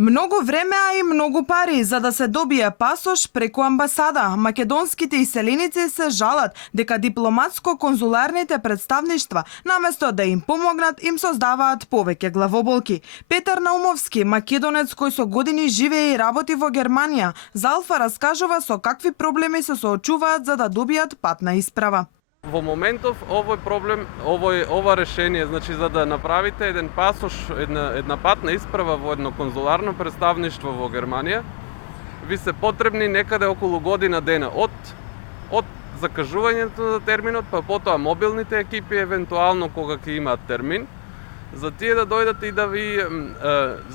Многу време, а и многу пари за да се добие пасош преку амбасада. Македонските иселеници се жалат дека дипломатско-конзуларните представништва, наместо да им помогнат, им создаваат повеќе главоболки. Петар Наумовски, македонец кој со години живее и работи во Германија, за Алфа раскажува со какви проблеми се соочуваат за да добијат патна исправа. Во моментов овој проблем, ова решение, значи за да направите еден пасош, една патна исправа во едно конзуларно представништво во Германија, ви се потребни некаде околу година дена од закажувањето за терминот, па потоа мобилните екипи евентуално кога ќе имаат термин, за тие да дојдат и да ви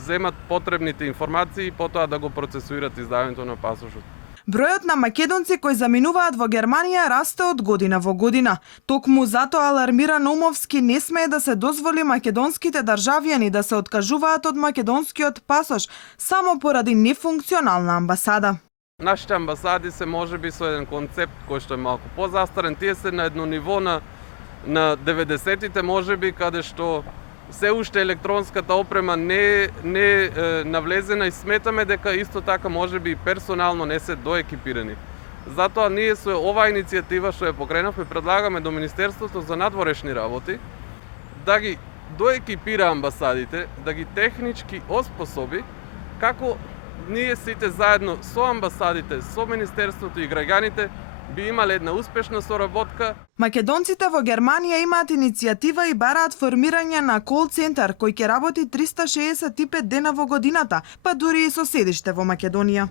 земат потребните информации и потоа да го процесуират издавањето на пасошот. Бројот на македонци кои заминуваат во Германија расте од година во година. Токму затоа алармира Наумовски, не смее да се дозволи македонските државјани да се откажуваат од македонскиот пасош само поради нефункционална амбасада. Нашите амбасади се можеби со еден концепт кој што е малку позастарен, тие се на едно ниво на 90-тите можеби, каде што се уште електронската опрема не навлезена и сметаме дека исто така можеби и персонално не се доекипирани. Затоа ние со оваа иницијатива што ја покренавме предлагаме до Министерството за надворешни работи да ги доекипира амбасадите, да ги технички оспособи како ние сите заедно со амбасадите, со Министерството и граѓаните би имале една успешна соработка. Македонците во Германија имаат иницијатива и бараат формирање на кол центар кој ќе работи 365 дена во годината, па дури и со седиште во Македонија.